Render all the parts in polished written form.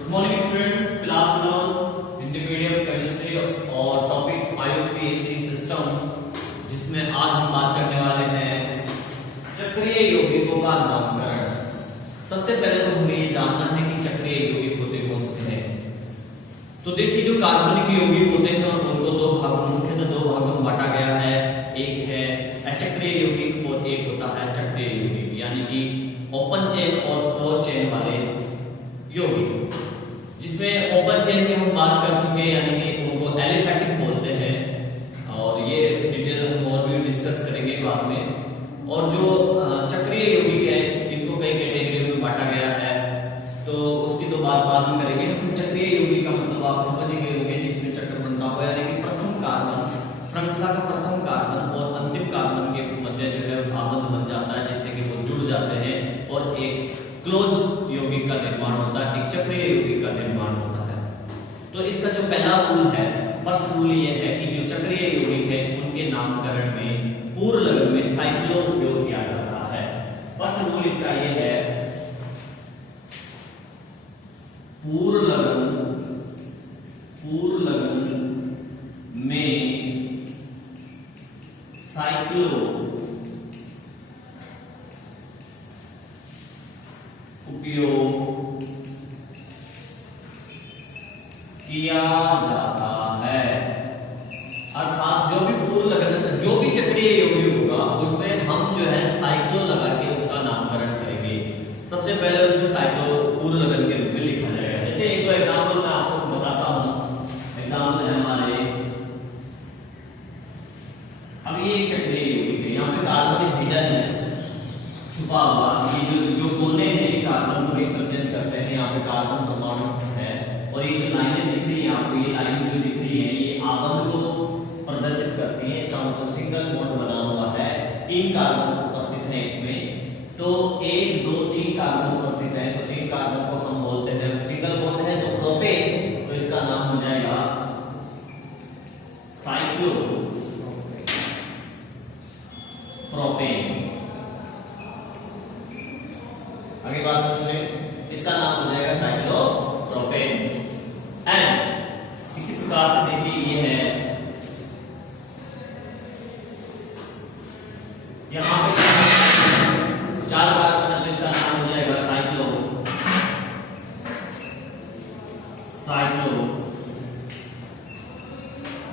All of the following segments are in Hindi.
Good morning students, class 11 intermediate chemistry और टॉपिक आईयूपीएसी सिस्टम, जिसमें आज हम बात करने वाले हैं चक्रीय यौगिकों का नामकरण। सबसे पहले तो हमें ये जानना है कि चक्रीय यौगिक होते कौन से हैं। तो देखिए, जो कार्बनिक यौगिक होते हैं उनको मुख्यतः दो भागों में बांटा गया है। एक है अचक्रीय यौगिक और एक होता है चक्रीय यौगिक, यानी कि ओपन चेन और क्लोज चेन वाले यौगिक। जिसमें ओपन चेन की हम बात कर चुके हैं, यानी कि उनको एलिफैटिक बोलते हैं, और ये डिटेल हम और भी डिस्कस करेंगे बाद में। और जो चक्रीय यौगिक है, इनको कई कैटेगरी में बांटा गया है, तो उसकी तो बात बाद में करेंगे। हम चक्रीय यौगिक का मतलब आप समझ गए होंगे, जिसमें चक्र बनता हो, यानी कि प्रथम कार्बन, श्रृंखला का प्रथम कार्बन और अंतिम कार्बन के मध्य जो है आबंध बन जाता है, जिससे कि वो जुड़ जाते हैं और एक क्लोज यौगिक का निर्माण होता है, एक चक्रीय यौगिक का निर्माण होता है। तो इसका जो पहला रूल है, फर्स्ट रूल ये है कि जो चक्रीय यौगिक है उनके नामकरण में पूर्व लगन में साइक्लो उपयोग किया जाता है। फर्स्ट रूल इसका ये है, पूर्व लगन में साइक्लो उपयोग किया जाता है। अर्थात जो भी पूर्व लगन, जो भी चक्रीय यौगिक होगा, उसमें हम जो है साइक्लो लगा के उसका नामकरण करेंगे। सबसे पहले उसमें साइक्लो पूर्व लगन के रूप में लिखा जाएगा। जैसे एक दो एग्जाम्पल मैं आपको बताता हूं। एग्जाम्पल है हमारे, अब ये एक चक्रीय यौगिक है, यहाँ पे कार्बन हिडन है, छुपा हुआ। ये जो कोने हैं ये कार्बन को रिप्रेजेंट करते हैं। यहाँ पे कार्बन परमाणु है, और ये जो लाइनें दिख रही है आपको, ये लाइन जो दिख रही है ये आबंध को प्रदर्शित करती है। इसका मतलब सिंगल बॉन्ड बना हुआ है, 3 कार्बन उपस्थित है इसमें। तो 1 2 3 कार्बन उपस्थित है, तो 3 कार्बन को हम बोलते हैं सिंगल बॉन्ड है, तो प्रोपेन, तो इसका नाम हो जाएगा साइक्लो प्रोपेन। आगे बात समझ में, इसका नाम हो जाएगा साइक्लोप्रोपेन। एंड इसी प्रकार से देखिए, ये है यहां पे 4 कार्बन है, तो इसका नाम हो जाएगा साइक्लो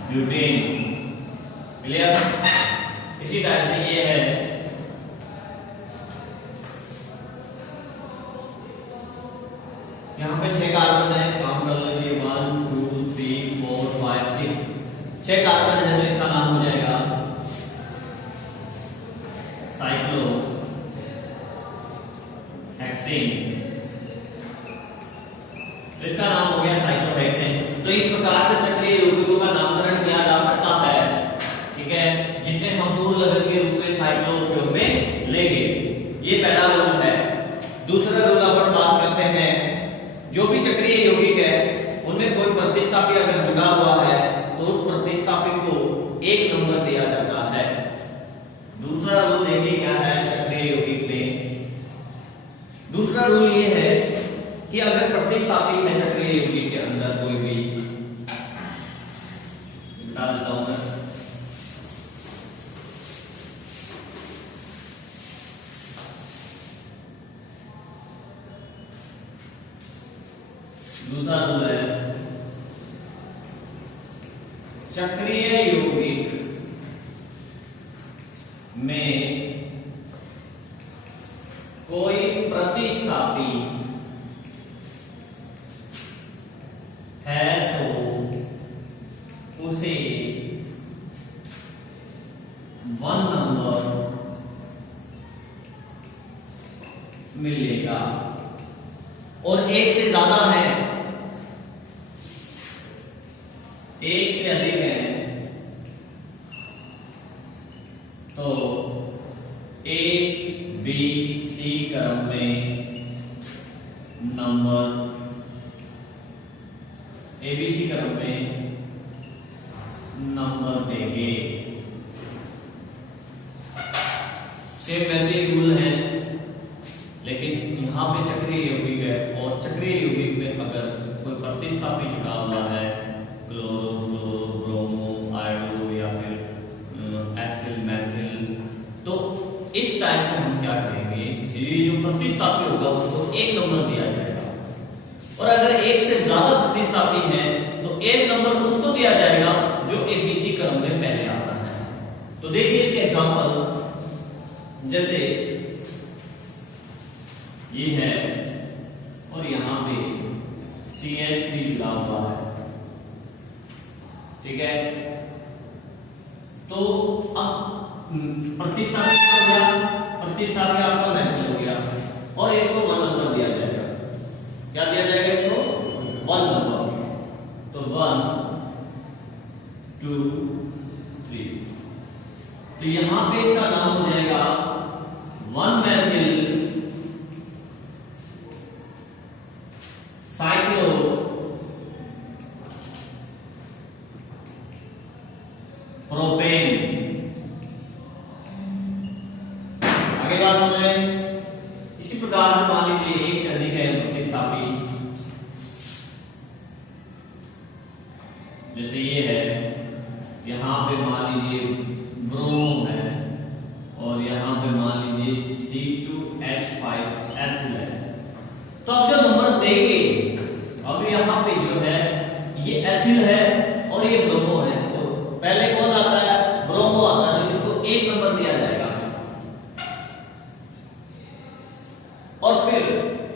ब्यूटेन। क्लियर? इसी तरह से ये है, यहाँ पे 6 कार्बन है, काउंट कर लीजिए 1 2 3 4 5 6, 6 कार्बन है, तो इसका नाम हो जाएगा साइक्लो हेक्सेन। तो इसका नाम हो गया साइक्लो हेक्सेन। तो इस प्रकार से चक्रीय यौगिकों का नामकरण किया जा सकता है, ठीक है, जिसमें हम पूर्व लगन के रूप में साइक्लो उपयोग में लेंगे। ये पहला रूल है। दूसरा रूल अपन बात करते हैं, जो भी चक्रीय यौगिक है उनमें कोई प्रतिस्थापी अगर जुड़ा हुआ है तो उस प्रतिस्थापी को 1 नंबर दिया जाता है। दूसरा रूल देखिए क्या है चक्रीय यौगिक में। दूसरा रूल ये है कि अगर प्रतिस्थापी है चक्रीय यौगिक के अंदर कोई भी, बता देता हूं मैं, दूसरा रूल है, चक्रीय यौगिक में कोई प्रतिस्थापी है तो उसे 1 नंबर मिलेगा, और 1 से ज्यादा है, 1 से अधिक है, तो ए बी सी क्रम में नंबर, एबीसी क्रम में नंबर देंगे। सेम वैसे ही रूल है, लेकिन यहाँ पे चक्रीय यौगिक है और चक्रीय यौगिक में अगर कोई प्रतिस्थापी जुड़ा हुआ है, क्लोरो, फ्लोरो, ब्रोमो, आयोडो या फिर एथिल, मैथिल, तो इस टाइप में हम क्या करेंगे, ये जो प्रतिस्थापी होगा उसको 1 नंबर दिया जाएगा, और अगर एक से ज्यादा प्रतिस्थापी है तो 1 नंबर उसको दिया जाएगा जो एबीसी क्रम में पहले आता है। तो देखिए इसके एग्जांपल, जैसे ये है और यहां पे CH3 जुड़ा हुआ है, ठीक है। तो अब प्रतिस्थापी हो गया, प्रतिस्थापी आपका मैच हो गया, और इसको 1 नंबर दिया जाएगा। क्या दिया जाएगा इसको? 1 नंबर। तो 1 2 3, तो यहां पे इसका नाम हो जाएगा 1 मैथिल साइक्लो प्रोपेन। आगे बात समझ रहे हैं? इसी प्रकार से मान लीजिए एक से अधिक है प्रतिस्थापी, जैसे ये है, यहां पे मान लीजिए ब्रोम है, और यहां पे मान लीजिए C2H5 एथिल है। तो अब जो नंबर देंगे, अब यहां पे जो है ये एथिल है और ये ब्रोमो है, तो पहले कौन आता है? ब्रोमो आता है, तो इसको 1 नंबर दिया जाएगा। और फिर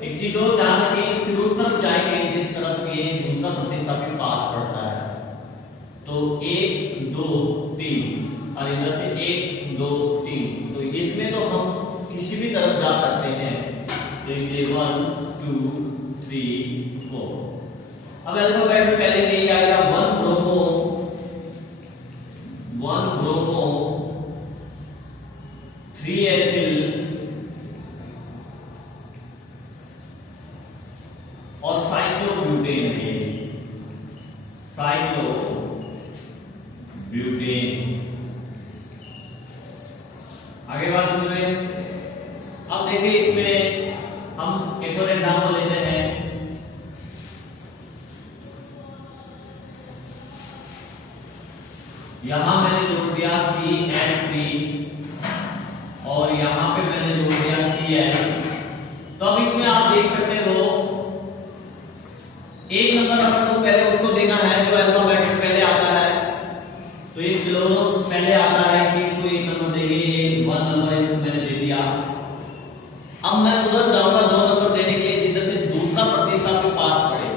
एक चीज और ध्यान रखें, फिर उस तरफ जाएंगे जिस तरफ ये दूसरा प्रतिस्थापी पास पड़ता है, तो 1 2 3, और इधर से 1 2 3, तो इसमें तो हम किसी भी तरफ जा सकते हैं, तो इसलिए 1 2 3 4। अब अल्फाबेट में पहले यही आएगा 1 ब्रोमो 3 एथिल और साइक्लोब्यूटेन है, साइक्लोब्यूटेन। आगे बात समझ रहे हैं? अब देखिए इसमें हम एक और एग्जांपल लेते हैं। यहां मैंने जोड़ दिया CH3 और यहां पे मैंने जोड़ दिया Cl। तो अब इसमें आप देख सकते हो 1 नंबर अपन को पहले उसको देना है जो अल्फाबेट में पहले आता है, तो ये क्लोरोस पहले आता है, इसको 1 नंबर देंगे, 1 नंबर इसको मैंने दे दिया। अब मैं उधर जाऊंगा 2 नंबर देने के लिए जिधर से दूसरा प्रतिस्थापी पास पड़े।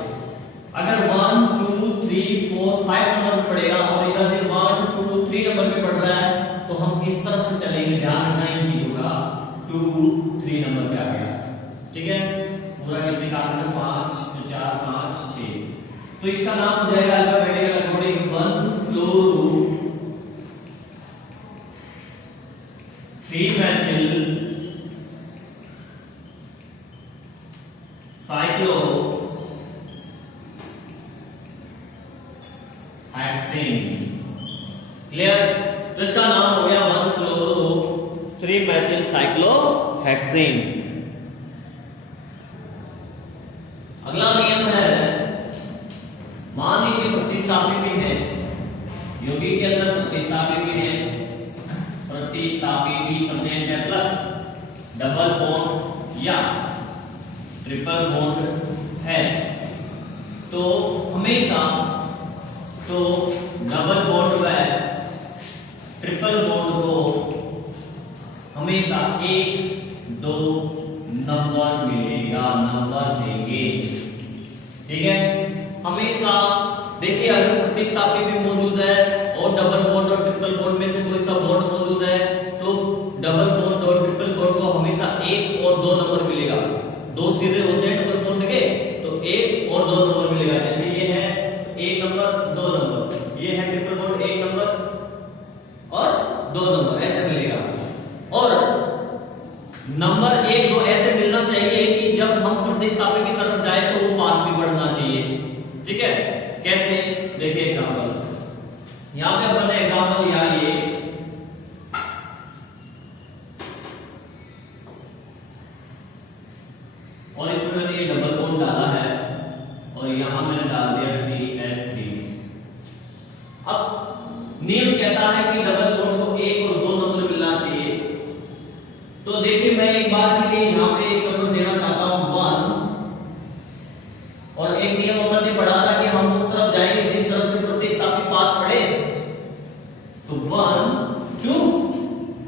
अगर 1 2 3 4 5 नंबर पे पड़ेगा और इधर से 1 2 3 नंबर पे पड़ रहा है, तो हम किस तरफ से चलेंगे, ध्यान रखना इन चीजों का। 2 3 नंबर पे आ गया, ठीक है, पूरा कितने का 5 4 5 6, तो इसका नाम हो जाएगा alphabetical according 1 chloro 3 Maithil cyclo hexane. Clear? तो इसका नाम हो गया 1 क्लोरो 3 मैथिल साइक्लो हेक्सेन। अगला नियम है, मान लीजिए प्रतिस्थापी भी है, यौगिक के अंदर प्रतिस्थापी भी है, प्रतिस्थापी भी प्रेजेंट है प्लस डबल बॉन्ड या ट्रिपल बॉन्ड है, तो हमेशा तो डबल बॉन्ड व ट्रिपल बॉन्ड को हमेशा 1 2 नंबर मिलेगा, नंबर देंगे, ठीक है। हमेशा देखिए अगर प्रतिस्थापी भी मौजूद है और डबल बॉन्ड और ट्रिपल बॉन्ड में से कोई सा बॉन्ड मौजूद है, तो डबल बॉन्ड और ट्रिपल बॉन्ड को हमेशा 1 और 2 नंबर मिलेगा। 2 सिरे होते हैं डबल बॉन्ड के, तो 1 और 2 नंबर मिलेगा। जैसे ये है 1 नंबर 2 नंबर, ये है ट्रिपल बॉन्ड 1 नंबर और 2 नंबर, ऐसे मिलेगा। और नंबर 1 2 ऐसे मिलना चाहिए कि जब हम प्रतिस्थापी की तरफ जाए तो वो पास भी बढ़ना चाहिए, ठीक है। कैसे? देखिए एग्जांपल, यहां पे अपन ने एग्जांपल लिया ये, और इसमें मैंने ये डबल बॉन्ड डाला है, डाल दिया CH3। अब नियम कहता है कि डबल बॉन्ड को 1 और 2 नंबर मिलना चाहिए। तो देखिए मैं एक बार के लिए यहाँ पे एक नंबर देना चाहता हूं 1, और एक नियम अपन ने पढ़ा था कि हम उस तरफ जाएंगे जिस तरफ से प्रतिस्थापी पास पड़े। तो 1 2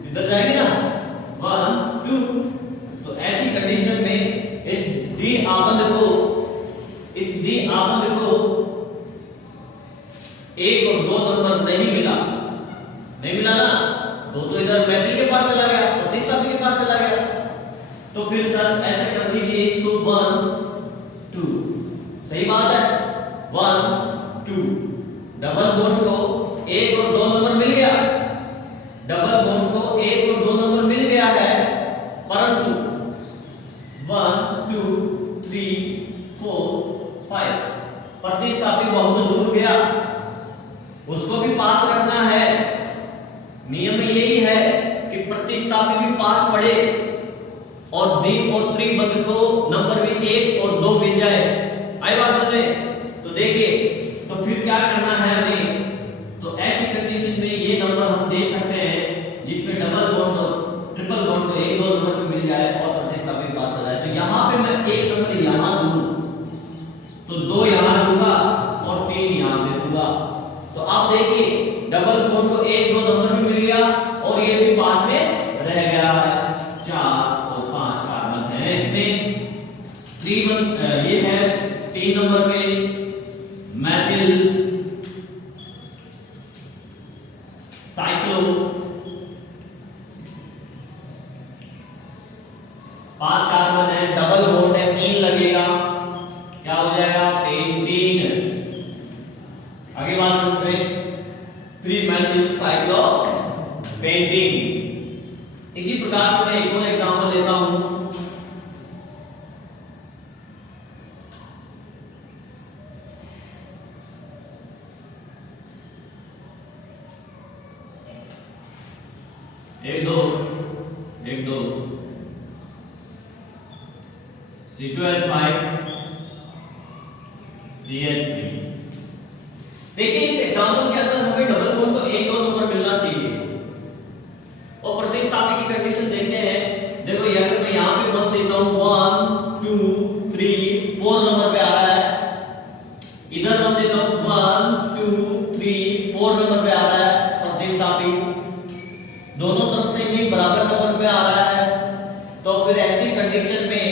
इधर जाएंगे ना, 1 2। तो ऐसी कंडीशन में इस डी आबंध को 1 और 2 नंबर नहीं मिला ना, 2 तो इधर मैथिल के पास चला गया, प्रतिस्थापी के पास चला गया। तो फिर सर ऐसे कर दीजिए इसको 1 2, सही बात है, 1 2। डबल बॉन्ड को 1 और 2 नंबर मिल गया, डबल बॉन्ड को 1 और 2 नंबर मिल गया है, परंतु 1 2 3 4 5 प्रतिस्थापी बहुत दूर गया, उसको भी पास रखना है। नियम यही है कि प्रतिस्थापी भी पास पड़े और डी और त्रिबंध को नंबर भी 1 और 2 मिल जाए। आई बात समझे? तो देखिए, तो फिर क्या करना है हमें, तो ऐसी कंडीशन में ये नंबर हम दे सकते हैं जिसमें डबल बॉन्ड और ट्रिपल बॉन्ड को 1 2 नंबर मिल जाए और प्रतिस्थापी पास आ जाए। तो यहां पे मैं एक नंबर यहां दूं, तो 2 यहां दूंगा और 3 यहां दे दूंगा। तो आप देखिए डबल बॉन्ड को 1 2 नंबर भी मिल गया और ये भी पास में रह गया है। 4 और 5 कार्बन है इसमें। ये है 3 नंबर पे मैथिल साइक्लो, 5 कार्बन है, डबल बॉन्ड है, 3 लगेगा, क्या हो जाएगा, पेंटीन। आगे बात सुनते हैं, 3 मैथिल साइक्लो पेंटीन। इसी प्रकार से मैं एक और एग्जांपल लेता हूं। एक दो C2H5 CH3। देखिए इस एग्जांपल के अंदर हमें डबल बॉन्ड को 1 2 नंबर मिलना चाहिए और प्रतिस्थापी की कंडीशन देखते हैं। देखो यार मैं यहां पे मत देता हूं 1 2 3 4 नंबर पे आ रहा है, इधर मत देता हूं 1 2 3 4 नंबर पे आ रहा है। प्रतिस्थापी दोनों तरफ से भी बराबर नंबर पे आ रहा है। तो फिर ऐसी कंडीशन में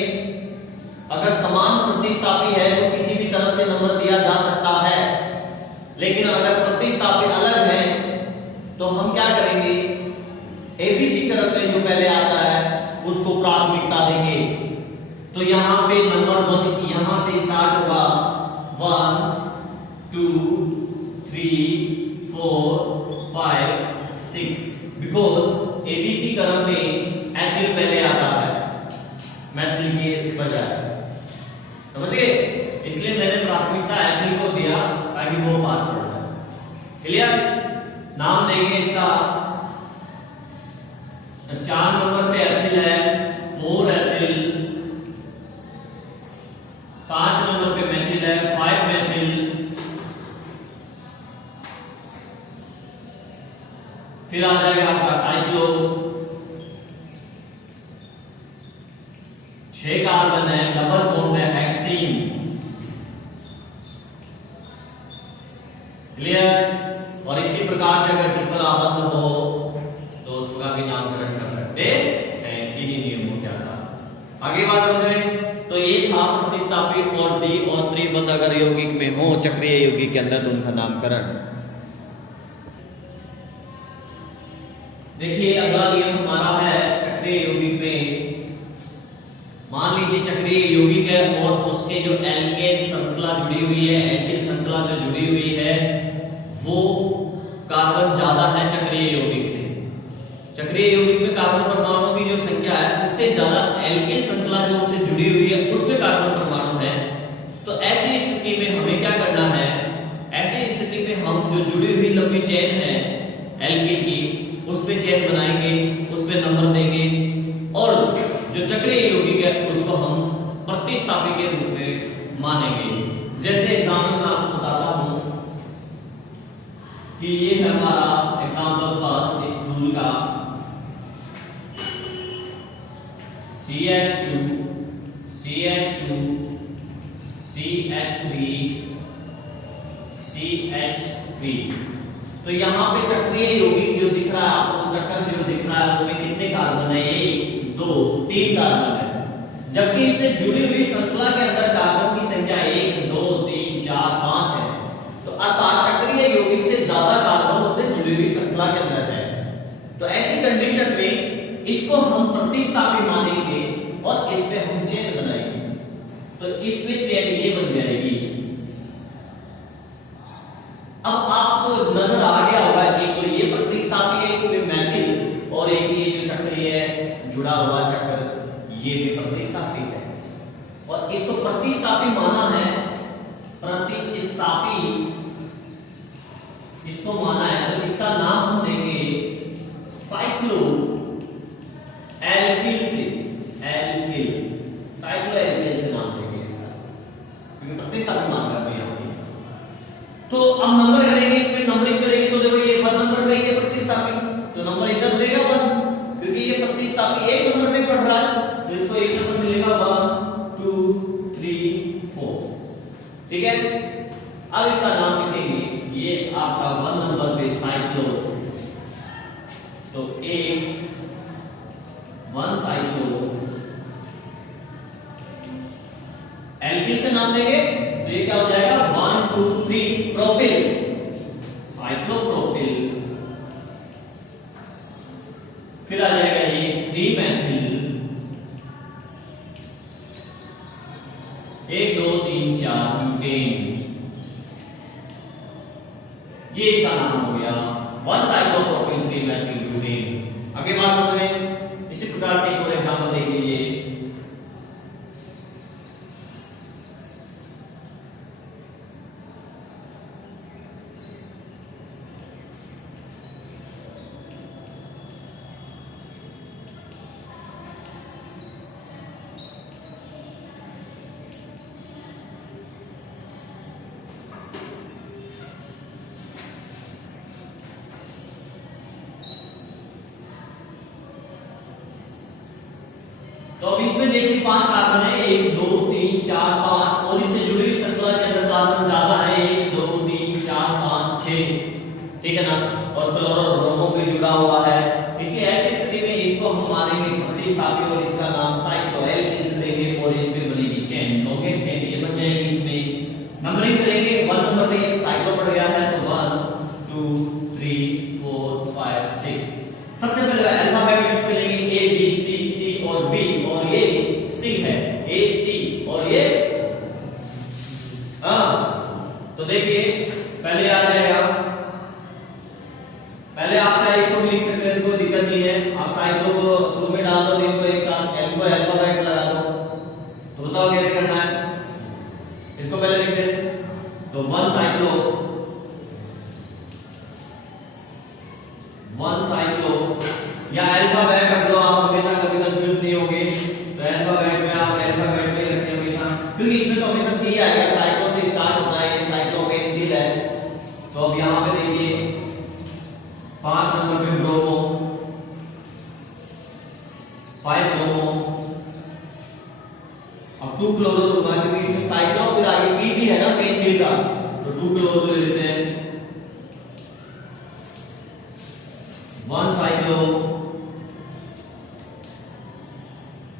अगर समान प्रतिस्थापी है तो किसी भी तरफ से नंबर दिया जा सकता है, लेकिन अगर प्रतिस्थापी अलग है तो हम क्या करेंगे, एबीसी क्रम में जो पहले आता है उसको प्राथमिकता देंगे। तो यहां पे नंबर 1 यहां से स्टार्ट होगा, 1 2 3 4 5 6, बिकॉज एबीसी क्रम में एथिल पहले आता है मैथिल के बजाय, समझ गए? इसलिए मैंने प्राथमिकता एथिल को दिया ताकि वो पास पड़ जाए। क्लियर? नाम देंगे इसका, 4 नंबर पे एथिल है, 4 एथिल, 5 नंबर पे मैथिल है, 5 मैथिल, फिर आ जाएगा आपका साइक्लो, 6 कार्बन है, डबल बॉन्ड है, हेक्सीन। क्लियर? और इसी प्रकार से अगर ट्रिपल आबंध हो तो उसका भी नामकरण कर सकते हैं। इन्हीं नियमों के आधार। आगे बात समझें, तो ये था प्रतिस्थापी और डी और त्रिबंध अगर यौगिक में हो, चक्रीय यौगिक के अंदर, तो उनका नामकरण। देखिए अगला नियम हमारा है चक्रीय यौगिक में। मान लीजिए चक्रीय यौगिक है और उसके जो एल्केन श्रृंखला जुड़ी हुई है, एल्केन श्रृंखला जो जुड़ी हुई है वो कार्बन ज्यादा है चक्रीय यौगिक से। चक्रीय यौगिक में कार्बन परमाणुओं की जो संख्या है उससे ज्यादा एल्केन श्रृंखला जो उससे जुड़ी हुई है उसमें कार्बन परमाणु है। तो ऐसी स्थिति में हमें क्या करना है, ऐसी स्थिति में हम जो जुड़ी हुई लंबी चेन है एल्केन की, उस पे चेन बनाएंगे, उस पे नंबर देंगे और जो चक्रीय यौगिक है उसको हम प्रतिस्थापी के रूप में मानेंगे। जैसे एग्जाम्पल में आपको कि ये है हमारा एग्जांपल फर्स्ट इस रूल का CH2 CH2 CH3 CH3। तो यहाँ पे चक्रीय यौगिक जो दिख रहा है आपको, चक्कर जो दिख रहा है उसमें कितने कार्बन है? 1 2 3 कार्बन है, जबकि इससे जुड़ी हुई श्रृंखला के अंदर कार्बन की संख्या 1 2 3 4 5 है। तो अर्थात चक्रीय यौगिक से ज्यादा कार्बन उससे जुड़ी हुई श्रृंखला के अंदर है। तो ऐसी कंडीशन में इसको हम प्रतिस्थापी मानेंगे और इस पे हम चेन बनाएंगे। तो इसमें चेन ये बन जाएगी। अब आपको नजर आ गया होगा, एक तो ये प्रतिस्थापी है, इसमें मैथिल, और एक ये जो चक्रीय है जुड़ा हुआ चक्र, ये भी प्रतिस्थापी है। और इसको प्रतिस्थापी माना है, प्रतिस्थापी इसको माना है, तो इसका नाम हम देंगे साइक्लो एल्किल से, एल्किल साइक्लो एल्किल से नाम देंगे इसका, क्योंकि प्रतिस्थापी मान कर रहे हैं। तो अब नंबर करेंगे, इसमें नंबरिंग करेंगे तो देखो ये 1 नंबर पे ये प्रतिस्थापी, तो नंबर इधर देगा 1, क्योंकि ये प्रतिस्थापी 1 नंबर पे पढ़ रहा है, तो इसको 1 नंबर मिलेगा 1 2 3 4। ठीक है, अब इसका नाम लिखेंगे, ये आपका 1 नंबर पे साइक्लो, तो एक 1 साइक्लो एल्किल से नाम देंगे, तो ये क्या हो जाएगा 1 2 3 प्रोपिल, साइक्लोप्रोपिल। फिर आ जाएगा ये 3 मैथिल, 1 2 3 4 ब्यूटेन, ये इसका नाम हो गया 1 साइक्लोप्रोपिल 3 मैथिल ब्यूटेन। आगे बात समझ में, इसी प्रकार से एक और एग्जांपल देख लीजिए। तो अब इसमें देखिए 5 कार्बन है, 1 2 3 4 5, और इससे जुड़ी हुई श्रृंखला के अंदर कार्बन ज्यादा है, 1 2 3 4 5 6, ठीक है ना, और क्लोरो ब्रोमो भी जुड़ा हुआ है। इसलिए ऐसी स्थिति में इसको हम मानेंगे प्रतिस्थापी और इसका नाम साइक्लो एल्किल से देंगे, और इसमें बनेगी चेन, लॉन्गेस्ट चेन ये बन जाएगी। इसमें नंबरिंग करेंगे, 1 नंबर पे एक साइक्लो पड़ गया है, तो 1 2 3 4 5 6। सबसे पहले अल्फाबेट यूज करेंगे, A B C C और B, और ये C है, A C और ये तो देखिए पहले आ जाएगा, पहले आप चाहे इसको भी लिख सकते हैं, इसको दिक्कत नहीं है, आप साइक्लो को शुरू में डाल दो, इनको एक साथ एल को अल्फाबेट लगा दो। तो बताओ कैसे करना है, इसको पहले लिखते हैं, तो 1 साइक्लो 1 साइक्लो या अल्फाबेट रख लो, आप हमेशा कभी कंफ्यूज नहीं होंगे। तो अल्फाबेट में आप अल्फाबेट में रखें हमेशा, क्योंकि इसमें तो हमेशा सी आएगा, साइक्लो से स्टार्ट होता है, ये साइक्लोपेंटिल है। तो अब यहां पे देखिए 5 नंबर पे ब्रोमो, 5 ब्रोमो, अब 2 क्लोरो दूंगा, क्योंकि इसमें साइक्लो फिर आगे पी भी है ना पेंटिल का, तो 2 क्लोरो ले लेते हैं। 1 साइक्लो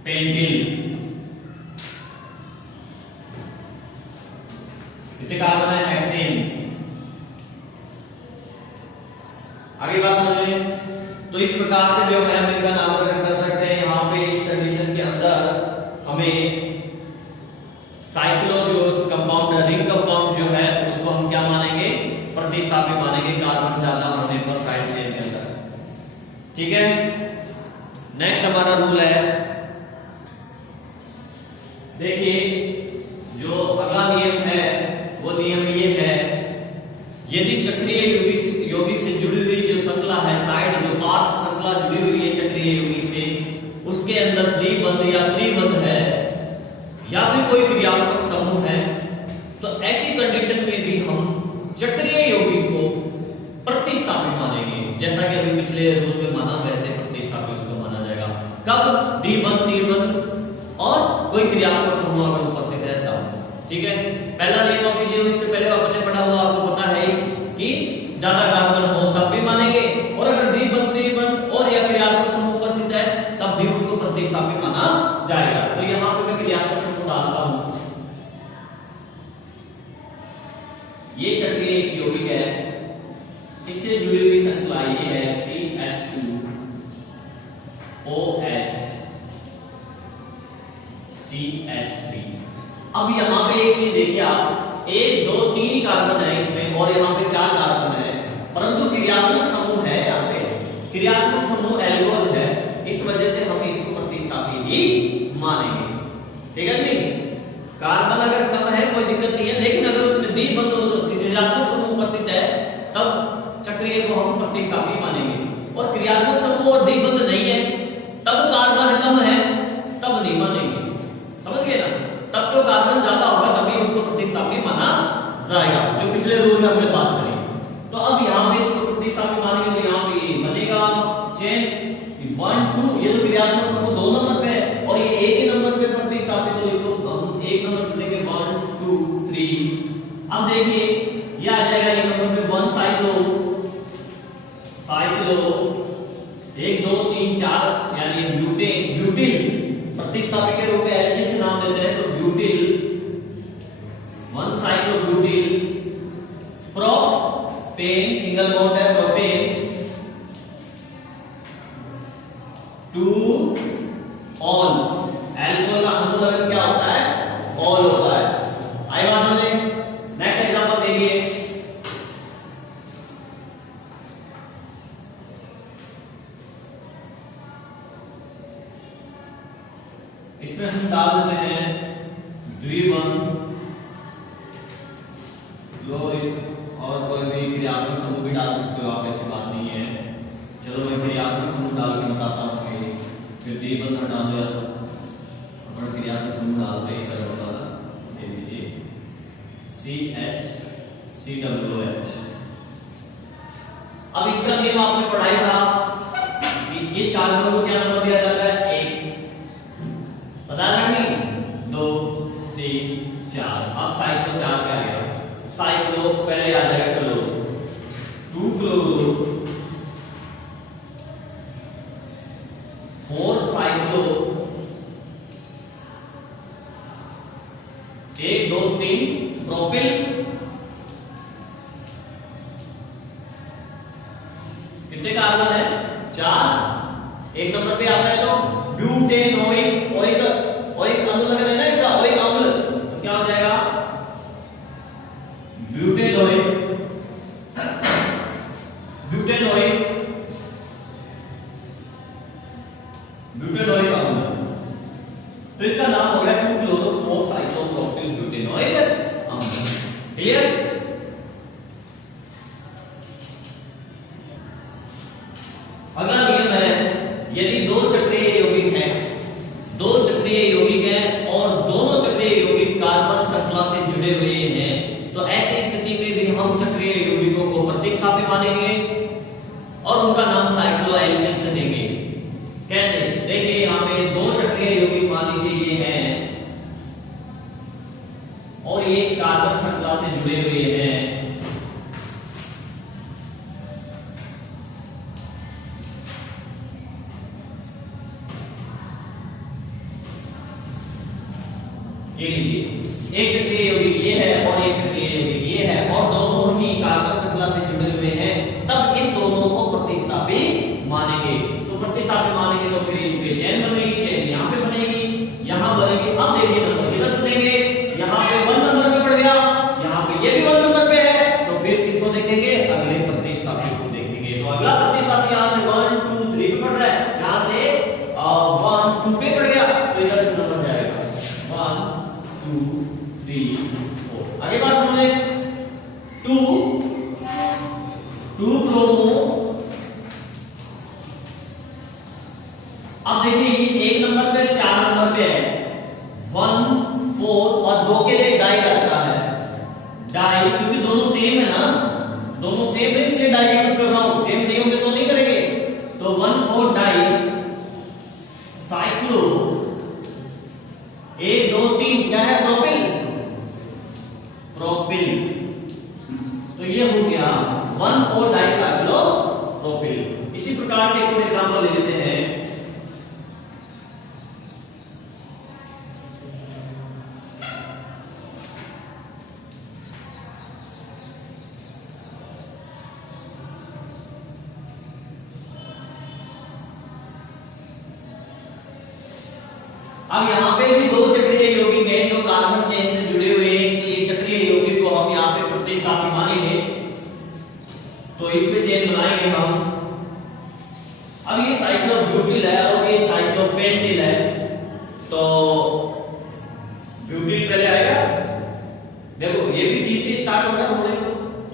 पेंटिल, कितने कार्बन है? हेक्सेन। आगे बात समझिए, तो इस प्रकार से जो है हम इनका नामकरण कर सकते हैं। यहाँ पे इस कंडीशन के अंदर हमें साइक्लो जो कंपाउंड है, रिंग कंपाउंड जो है, उसको हम क्या मानेंगे? प्रतिस्थापी मानेंगे, कार्बन ज्यादा होने पर साइड चेन के अंदर। ठीक है, नेक्स्ट हमारा रूल है, देखिए जो अगला नियम है वो नियम ये है, यदि चक्रीय यौगिक से जुड़ी हुई जो श्रृंखला है, साइड जो पार्श्व श्रृंखला जुड़ी हुई है चक्रीय यौगिक से, उसके अंदर द्विबंध या त्रिबंध है या फिर कोई क्रियात्मक समूह है, तो ऐसी कंडीशन में भी हम चक्रीय यौगिक को ठीक है, पहला नियम ऑफ ईजीओ इससे पहले अपन ने पढ़ा हुआ, आपको पता है कि ज्यादा कार्बन हो तब भी मानेंगे, और अगर द्विबंध त्रिबंध और या क्रियात्मक समूह उपस्थित है तब भी उसको प्रतिस्थापी माना जाएगा। तो यहाँ पे मैं क्रियात्मक समूह डालता हूं, ये चक्रीय यौगिक है, इससे जुड़ी हुई श्रृंखला ये है CH2OH CH3। अब यहाँ पे एक चीज देखिए आप, 1 2 3 कार्बन है इसमें और यहाँ पे 4 कार्बन है, परंतु क्रियात्मक समूह है, यहाँ पे क्रियात्मक समूह एल्कोहल है, इस वजह से हम इसको प्रतिस्थापी ही मानेंगे। ठीक है नहीं, कार्बन अगर कम है कोई दिक्कत नहीं है, लेकिन अगर उसमें द्विबंध क्रियात्मक समूह उपस्थित है तब चक्रीय को हम प्रतिस्थापी मानेंगे, और क्रियात्मक समूह और द्विबंध नहीं है तब कार्बन कम है तब नहीं मानेंगे। समझ गए ना, तब तो कार्बन ज्यादा होगा तभी उसको प्रतिस्थापी माना जाएगा, जो पिछले रूल में हमने बात करी। तो अब यहाँ पे इसको प्रतिस्थापी मानेंगे तो यहाँ पे बनेगा चेन 1 2, ये तो क्रियात्मक समूह 2 नंबर पे है और ये एक ही नंबर पे प्रतिस्थापित, तो इसको हम 1 नंबर पे देंगे 1 2 3। अब देखिए ये आ जाएगा एक नंबर पे 1 साइक्लो 1 2 3 4 यानी ब्यूटेन, ब्यूटिल प्रतिस्थापी के रूप में एल्किन से नाम देते हैं, तो butyl 1 cyclo butyl, propane single bond है प्रोपेन, 2 ऑल, एल्कोहल का अनुलग्न क्या होता है, ऑल होता है। आई बात समझे? नेक्स्ट एग्जांपल देखिए, इसमें हम डाल देते हैं द्विबंध क्लोरीन, और कोई भी क्रियात्मक समूह भी डाल सकते हो आप, ऐसी बात नहीं है। चलो मैं क्रियात्मक समूह डाल के बताता हूँ, फिर द्विबंध हटा दो या तो अपन क्रियात्मक समूह डालते ही कर होता था। ये लीजिए CH COOH। अब इसका नियम आपने पढ़ाई था कि इस कार्बन को क्या नंबर दिया जाता है, 1, पता है नहीं, 2 3 4। अब साइक्लो 4 पे आ गया, साइक्लो पहले आ जाएगा क्लोरो, 2 क्लोरो, 4 साइक्लो, 1 2 3 प्रोपिल, कितने कार्बन है, 4। एक नंबर पे आता है तो ब्यूटेनोइक, ओइक अनुलग्न है ना इसका, ओइक अम्ल, तो क्या हो जाएगा ब्यूटेनोइक, ब्यूटेनोइक, ब्यूटेनोइक अम्ल, तो इसका नाम हो गया 2 क्लोरो 4 साइक्लोप्रोपिल ब्यूटेनोइक अम्ल। क्लियर? अगला नियम है, यदि 2 चक्रीय यौगिक हैं, 2 चक्रीय यौगिक हैं और दोनों चक्रीय यौगिक कार्बन श्रृंखला से जुड़े हुए हैं, तो ऐसी स्थिति में भी हम चक्रीय यौगिकों को प्रतिस्थापी मानेंगे और उनका नाम साइक्लोएल्केन से देंगे। कैसे? देखिए यहाँ पे 2 चक्रीय यौगिक मान लीजिए ये हैं और ये कार्बन श्रृंखला से जुड़े हुए हैं, ये लीजिए एक चक्रीय यौगिक ये है और एक चक्रीय यौगिक ये है और दोनों ही कार्बन श्रृंखला से जुड़े हुए हैं, तब इन दोनों को प्रतिस्थापी मानेंगे। तो प्रतिस्थापी मानेंगे तो फिर इनके चेन बनेगी, चेन यहाँ पे बनेगी, यहाँ बनेगी। अब देखिए नंबर किधर से देंगे, यहाँ पे 1 नंबर पे पड़ गया, यहाँ पे ये भी 1 नंबर पे है, तो फिर किसको देखेंगे, अगले प्रतिस्थापी को देखेंगे। तो अगला प्रतिस्थापी यहाँ से 1 2 3 पे पड़ रहा है, यहाँ से 1 2 पे पड़ गया, तो इधर से नंबर जाएगा 1 2 3 4। आगे बात समझे, 2 ब्रोमो। अब देखिए ये 1 नंबर पे 4 नंबर पे है, 1 4 और 2 के लिए डाई लगता है, डाई क्योंकि दोनों सेम है ना, दोनों सेम है इसलिए डाई यूज कर रहा हूं, सेम नहीं होंगे तो नहीं करेंगे। तो 1 4 डाई साइक्लो, 1 2 3 क्या है, प्रोपिल, अब यहाँ पे भी दो चक्रीय यौगिक हैं जो कार्बन चेन से जुड़े हुए हैं, इसलिए चक्रीय यौगिक को हम यहाँ पे प्रतिस्थापी मानेंगे, तो इस पे चेन बनाएंगे हम। अब ये साइक्लोब्यूटिल है और ये साइक्लोपेंटिल है, तो ब्यूटिल पहले आएगा। देखो ये भी सी से स्टार्ट हो रहा है,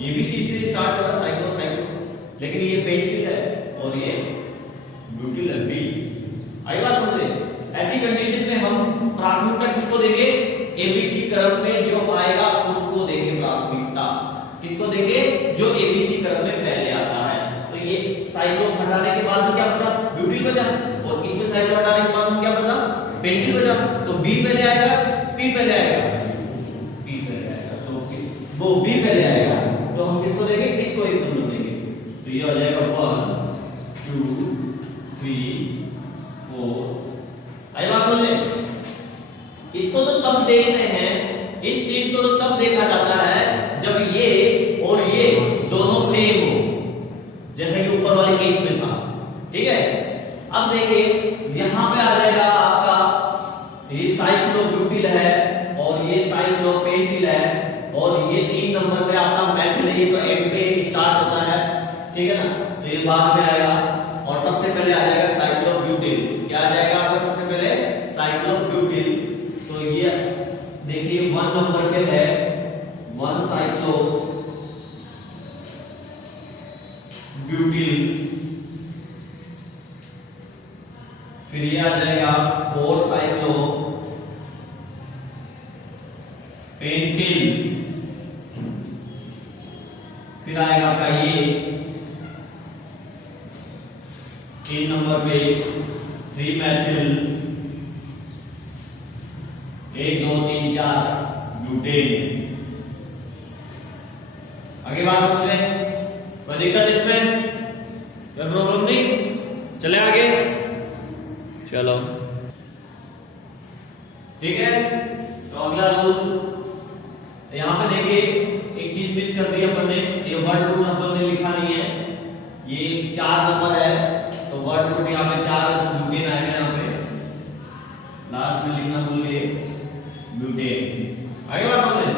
ये भी सी से स्टार्ट हो रहा है, साइक्लो साइक्लो, लेकिन ये पेंटिल है और ये ब्यूटिल है, बी। आई बात समझ रहे? ऐसी कंडीशन में हम प्राथमिकता किसको देंगे? एबीसी क्रम में जो आएगा उसको देंगे प्राथमिकता। किसको देंगे? जो एबीसी क्रम में पहले आता है। तो ये साइक्लो हटाने के बाद में क्या बचा? ब्यूटिल बचा, और इसमें साइक्लो हटाने के बाद में क्या बचा? पेंटिल बचा। तो बी पहले आएगा, पी पहले आएगा, पी पहले आएगा, तो वो बी पहले आएगा, तो हम किसको देंगे? इसको एक नंबर देंगे। तो ये हो जाएगा 1 2 3 4। आई बात समझ ले? इसको तो तब देखते हैं, इस चीज को तो तब देखा जाता है जब ये और ये दोनों सेम हो, जैसे कि ऊपर वाले केस में था। ठीक है, अब देखिए यहां पे आ जाएगा आपका ये साइक्लोब्यूटिल है और ये साइक्लोपेंटिल है, और ये 3 नंबर पे आपका मेथिल है, ये तो एम पे स्टार्ट होता है। ठीक है ना, तो ये बाद में आएगा, और सबसे पहले आ जाएगा साइक्लोब्यूटिल। क्या आ जाएगा आपका सबसे पहले? साइक्लोब्यूटिल। तो ये देखिए 1 नंबर पे है 1 साइक्लो ब्यूटिल, फिर ये आ जाएगा 4 साइक्लो पेंटिल, फिर आएगा आपका ये 3 नंबर पे 3 मेथिल, 1 2 3 4 ब्यूटेन। आगे बात समझ रहे हैं? कोई दिक्कत इसमें? कोई प्रॉब्लम नहीं? चले आगे, चलो ठीक है। तो अगला रूल यहां पे देखिए, एक चीज मिस कर दी अपन ने, ये वर्ड रूल अपन ने लिखा नहीं है, ये 4 नंबर है, तो वर्ड रूल यहाँ पे 4 ब्यूटेन आएगा, यहाँ पे लास्ट में लिखना भूल गए ब्यूटेन। आगे बात समझे?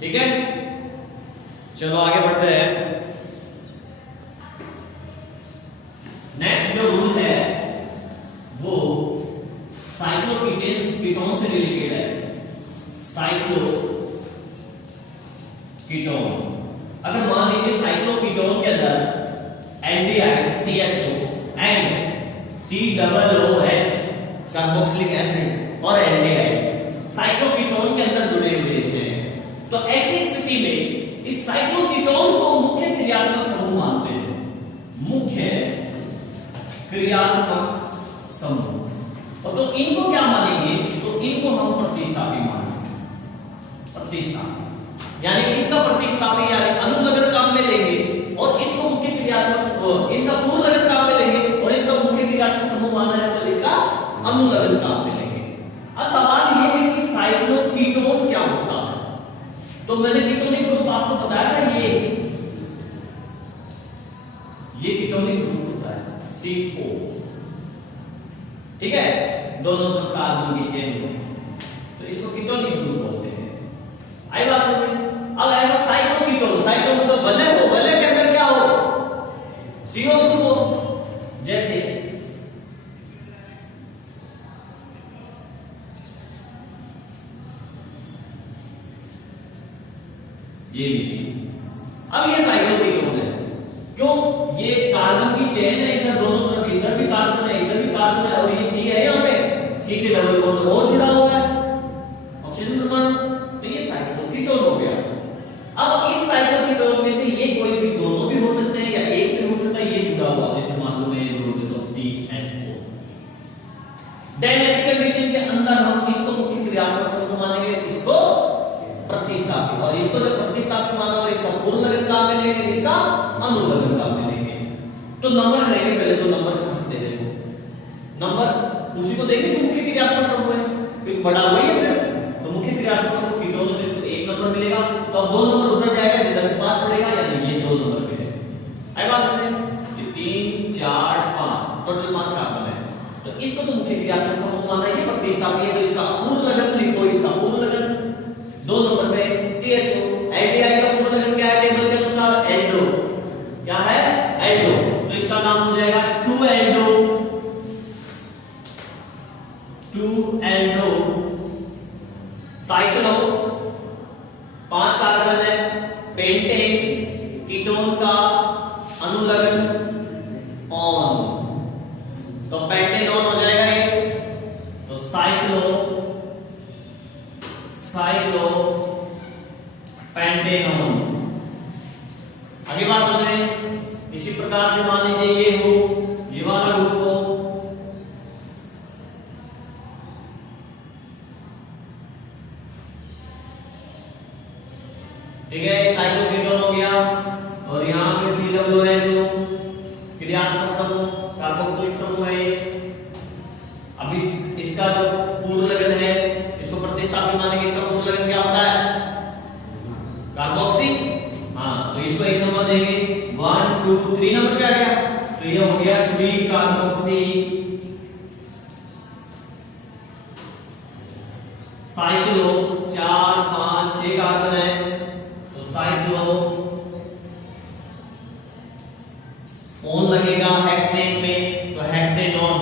ठीक है, चलो आगे बढ़ते हैं। नेक्स्ट जो रूल है वो साइक्लोकीटोन कीटोन से रिलेटेड है। साइक्लोकीटोन, अगर मान लीजिए साइक्लोकीटोन के अंदर aldehyde CHO and COOH carboxylic acid और एल्डिहाइड साइक्लोकीटोन के अंदर जुड़े हुए हैं, तो ऐसी स्थिति में इस साइक्लोकीटोन को मुख्य क्रियात्मक समूह मानते हैं। मुख्य क्रियात्मक समूह, और तो इनको क्या मानेंगे? तो इनको हम प्रतिस्थापी मानेंगे। प्रतिस्थापी यानी इनका प्रतिस्थापी यानी अनुलग्न काम में लेंगे, और इसको मुख्य क्रियात्मक, इनका पूर्वलग्न काम में लेंगे, और इसका मुख्य क्रियात्मक समूह माना जाए तो इसका अनुलग्न काम में लेंगे। अब सवाल ये है कि साइक्लोकीटोन क्या होता है? तो मैंने कीटोनिक ग्रुप आपको बताया था, ये कीटोनिक ग्रुप होता है CO। ठीक है, दोनों कार्बन की चेन को, तो इसको कीटोनिक ग्रुप बोलते हैं। आई बात समझ में? अब ऐसा साइक्लोकीटोन, साइक्लो मतलब वलय हो, वलय के अंदर क्या हो? CO ग्रुप हो। जैसे ये लीजिए, अब ये साइक्लोकीटोन है, क्यों? ये कार्बन की चेन है, इधर दोनों तरफ, इधर भी कार्बन है, इधर भी कार्बन है, और ये C है, यहाँ पे C के डबल बॉन्ड और जुड़ा हुआ है ऑक्सीजन परमाणु, तो ये साइक्लोकीटोन हो गया। अब इस साइक्लोकीटोन में से ये कोई भी दोनों भी हो सकते हैं या एक भी हो सकता है, ये जुड़ा हुआ, जैसे मान लो मैं जोड़ देता हूं CH4। देन ऐसी कंडीशन के अंदर हम इसको मुख्य क्रियात्मक समूह मानेंगे, इसको प्रतिस्थापी, और इसको जब प्रतिस्थापी माना तो इसका पूर्वलग्न काम में लेंगे, इसका अनुलग्न काम में लेंगे। तो नंबर लेंगे, पहले तो नंबर कहां से दे देंगे? नंबर उसी को देंगे जो मुख्य क्रियात्मक समूह है, फिर बड़ा वही है, फिर तो मुख्य क्रियात्मक समूह कीटोन में इसको 1 नंबर मिलेगा, तो अब 2 नंबर उधर जाएगा, जिधर से 5 पड़ेगा, यानी ये 2 नंबर पे है। आई बात समझ में? ये 3 4 5 टोटल 5 कार्बन है, तो इसको इसको तो मुख्य क्रियात्मक समूह माना, ये प्रतिस्थापी है, तो इसका पूर्ण लगन लिखो, इसका पूर्ण लगन। 2 नंबर पे CHO, एल्डिहाइड का पूर्ण लगन क्या है टेबल के अनुसार? एल्डो। क्या है? एल्डो। तो इसका नाम हो जाएगा 2-एल्डो, 2-एल्डो। साइक्लो 5 कार्बन है, पेंटेन कीटोन का अनुलग्न ऑन, तो पेंटेनॉन हो जाएगा ये, तो साइक्लो पेंटेनॉन। आगे बात समझें। इसी प्रकार से मान लीजिए ये हो, ये वाला ग्रुप हो, ठीक है, साइक्लोकीटोन हो गया, और यहाँ पे COOH क्रियात्मक समूह, कार्बोक्सिलिक समूह है ये। अब इसका जो पूर्ण लगन है, इसको प्रतिस्थापित मानेंगे, इसका पूर्ण लगन क्या होता है? कार्बोक्सी। हाँ, तो इसको 1 नंबर देंगे। 1 2 3 नंबर क्या आ गया? तो ये हो गया 3 कार्बोक्सी साइक्लो। 4 5 6 कार्बन है, तो साइक्लो ऑन लगेगा हेक्सेन में, तो हेक्सेनॉन,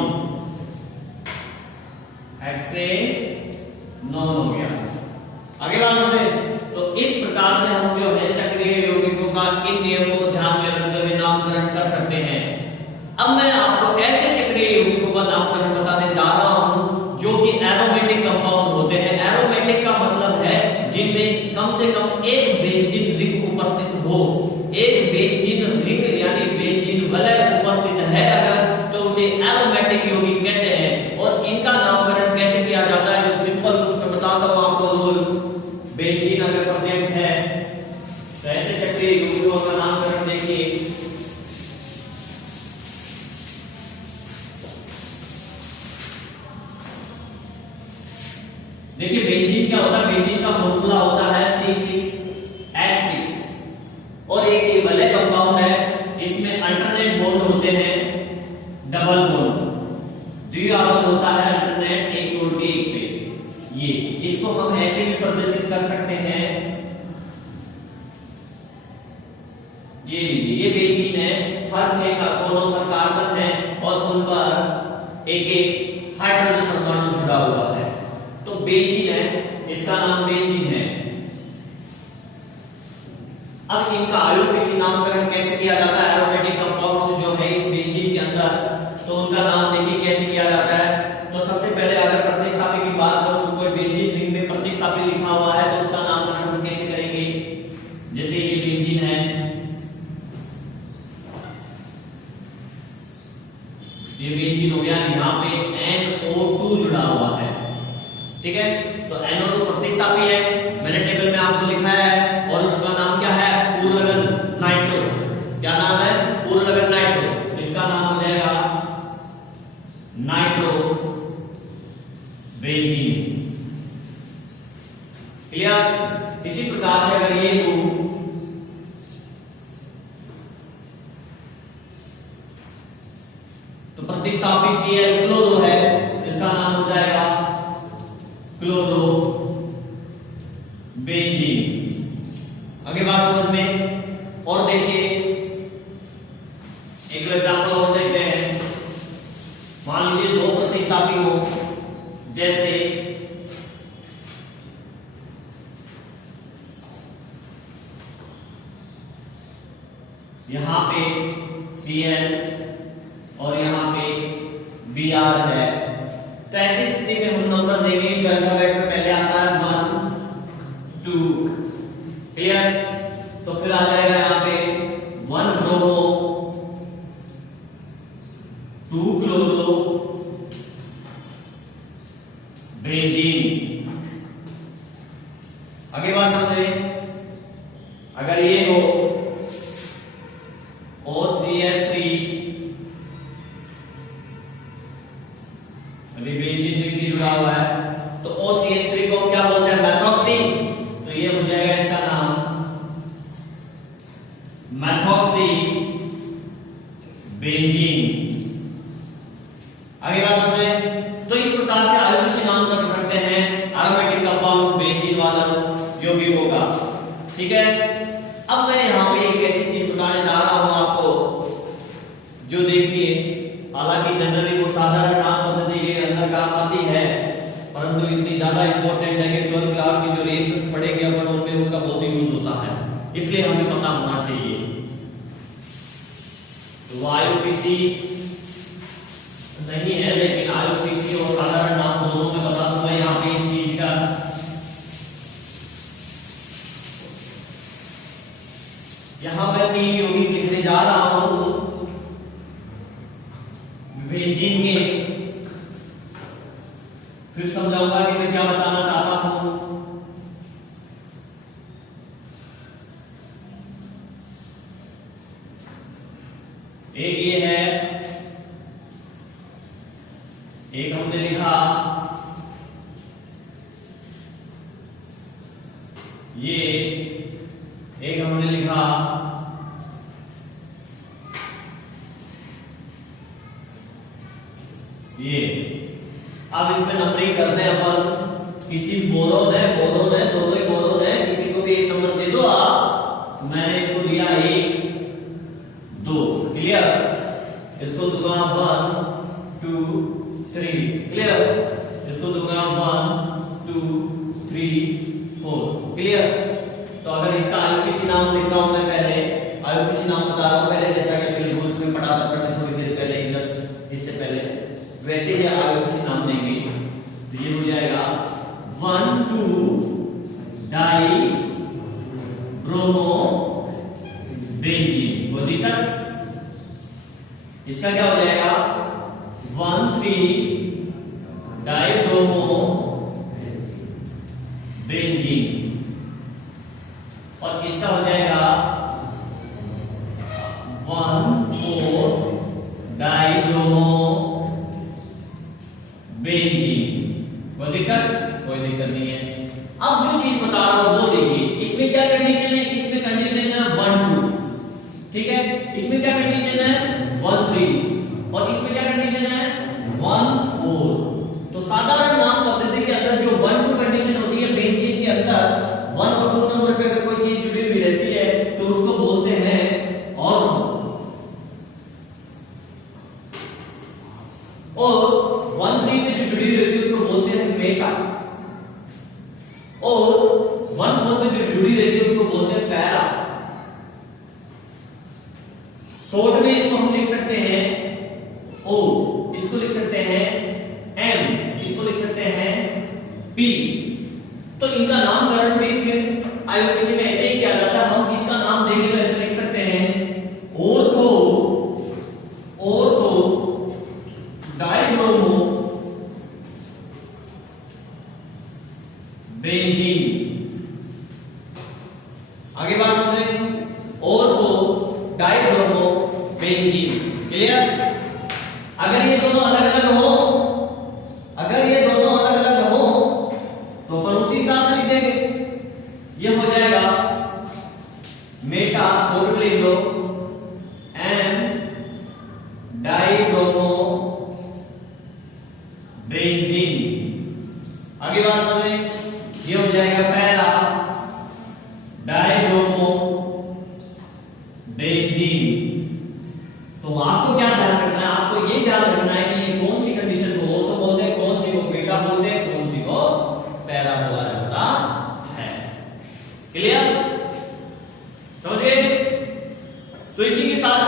हेक्सेनॉन हो गया। आगे बात समझे। तो इस प्रकार से हम जो है चक्रीय यौगिकों का इन नियमों को ध्यान में रखते हुए नामकरण कर सकते हैं। अब मैं आपको ऐसे चक्रीय यौगिकों का नामकरण बताने जा रहा हूं जो कि एरोमेटिक कंपाउंड होते हैं। एरोमेटिक का मतलब है जिनमें कम से कम एक बेंजीन रिंग उपस्थित हो। एक बेंजीन रिंग यानी बेंजीन वलय उपस्थित है अगर, तो उसे एरोमेटिक यौगिक कहते हैं। और इनका नामकरण कैसे किया जाता है, जो सिंपल उसमें बताता हूं आपको रूल्स। बेंजीन अगर प्रेजेंट है तो ऐसे चक्रीय यौगिकों का नामकरण देखिए। देखिए बेंजीन क्या होता है? बेंजीन का फॉर्मूला होता है C6H6, और एक ये वलय कंपाउंड है, इसमें अल्टरनेट बॉन्ड होते हैं, डबल बॉन्ड, द्विआबद्ध होता है अल्टरनेट, एक छोड़ के एक पे। ये इसको हम ऐसे भी प्रदर्शित कर सकते हैं। ये लीजिए, ये बेंजीन है, हर 6 का कोनों पर कार्बन है और उन पर एक एक हाइड्रोजन परमाणु जुड़ा हुआ है, तो बेंजीन है, इसका नाम बेंजीन है। अब इनका आयुर्वेदिक नामकरण कैसे किया जाता है? एरोमेटिक कंपाउंड्स जो है इस बेंजीन के अंदर, तो उनका नाम देखिए कैसे किया जाता है। तो सबसे पहले अगर प्रतिस्थापी की बात करूं, तो कोई बेंजीन रिंग में प्रतिस्थापी लिखा हुआ है, तो उसका नामकरण हम कैसे करेंगे? जैसे ये बेंजीन है, ये बेंजीन हो गया, यहाँ पे NO2 जुड़ा हुआ है, ठीक है, तो NO2 प्रतिस्थापी है, मैंने टेबल में आपको लिखा है, और उसका नाम क्या है? पूर्ण लगन नाइट्रो। क्या नाम है? पूर्ण लगन नाइट्रो। इसका नाम हो जाएगा नाइट्रो बेंजीन। क्लियर? इसी प्रकार से अगर ये हो, तो प्रतिस्थापी Cl क्लोरो है, इसका नाम हो जाएगा क्लोरो बेंजीन। आगे बात समझ में। और देखिए एक एग्जांपल और देखते हैं। मान लीजिए 2 प्रतिस्थापी हो, जैसे यहां पे Cl और यहां पे Br है, तो ऐसी स्थिति में हम नंबर देंगे। अल्फाबेट में पहले आता है 1 2, क्लियर? तो फिर आ जाएगा यहाँ पे 1 ब्रोमो, 2 क्लोरो बेंजीन। आगे बात समझे। अगर ये हो OCH3, अभी बेंजीन रिंग भी जुड़ा हुआ है, तो OCH3 को हम क्या बोलते हैं? मेथॉक्सी। तो ये हो जाएगा इसका नाम मेथॉक्सी बेंजीन। आगे बात समझे। यौगिकों का। ठीक है, अब मैं यहाँ पे एक ऐसी चीज बताने जा रहा हूं आपको जो देखिए, हालांकि जनरली वो साधारण नाम पद्धति के अंदर काम आती है, परंतु इतनी ज्यादा इंपॉर्टेंट है कि 12th क्लास की जो रिएक्शंस पढ़ेंगे अपन उनमें उसका बहुत यूज होता है, इसलिए हमें पता होना चाहिए। तो आईयूपीसी नहीं है, लेकिन आईयूपीसी और साधारण नाम दोनों में बता दूंगा यहाँ पे इस चीज का। यहाँ मैं 3 यौगिक लिखने जा रहा हूं बेंजीन के, फिर समझाऊंगा कि मैं क्या बताना चाहता हूं। एक ये है, एक हमने लिखा ये, एक हमने लिखा ये। अब इसमें नंबरिंग करते हैं अपन। किसी बोरोन है, बोरोन है, दोनों ही बोरोन है, किसी को भी एक नंबर दे दो आप। मैंने इसको दिया 1 2, क्लियर। इसको दूंगा 1 2 3, क्लियर। इसको दूंगा 1 2 3 4, क्लियर। तो अगर इसका आईयूपीसी नाम लिखता हूं मैं, पहले आईयूपीसी नाम बता रहा हूं पहले, जैसा कि फिर रूल्स में पढ़ा था पढ़ने थोड़ी देर पहले, जस्ट इससे पहले, वैसे ही आईयूपीसी नाम देंगे। तो ये हो जाएगा 1 2 डाई ब्रोमो बेंजीन। कोई दिक्कत? इसका क्या हो जाएगा 1 3 डाई ब्रोमो बेंजीन, और इसका हो जाएगा 1 4 डाई ब्रोमो बेंजीन। कोई दिक्कत? कोई दिक्कत नहीं है। अब जो चीज बता रहा हूं वो देखिए, इसमें क्या कंडीशन है, इसमें कंडीशन है 1 2, ठीक है। इसमें क्या कंडीशन है 1 3, और इसमें क्या कंडीशन है 1 4। तो साधारण नाम पद्धति के अंदर जो 1 2 कंडीशन होती है बेंजीन के अंदर, 1 और 2 नंबर पे अगर कोई चीज जुड़ी हुई रहती है तो उसको बोलते हैं ऑर्थो, और 1 3 पे जो जुड़ी हुई रहती है उसको बोलते हैं मेटा, और 1 4 पे जो जुड़ी रहती है उसको बोलते हैं पैरा। शॉर्ट में इसको हम लिख सकते हैं O, इसको लिख सकते हैं M, इसको लिख सकते हैं P। तो इनका नामकरण भी फिर आईयूपीसी में ऐसे ही किया जाता है। हम इसका नाम देंगे तो ऐसे लिख सकते हैं ऑर्थो, ऑर्थो डाइब्रोमो बेंजीन। आगे बात समझें, ऑर्थो डाइब्रोमो बेंजीन, क्लियर। अगर ये दोनों अलग अलग हो, अगर ये दोनों अलग अलग हो तो अपन उसी हिसाब से लिख देंगे। ये हो जाएगा मेटा, शॉर्ट में लिख लो एम डाइब्रोमो बेंजीन। आगे बात समझें, ये हो जाएगा पैरा डाइब्रोमो बेंजीन। तो आपको क्या ध्यान रखना है, आपको ये ध्यान रखना है कि ये कौन सी कंडीशन को ऑर्थो बोलते हैं, कौन सी को मेटा बोलते हैं, कौन सी को पैरा बोला जाता है। क्लियर? समझ गए? तो इसी के साथ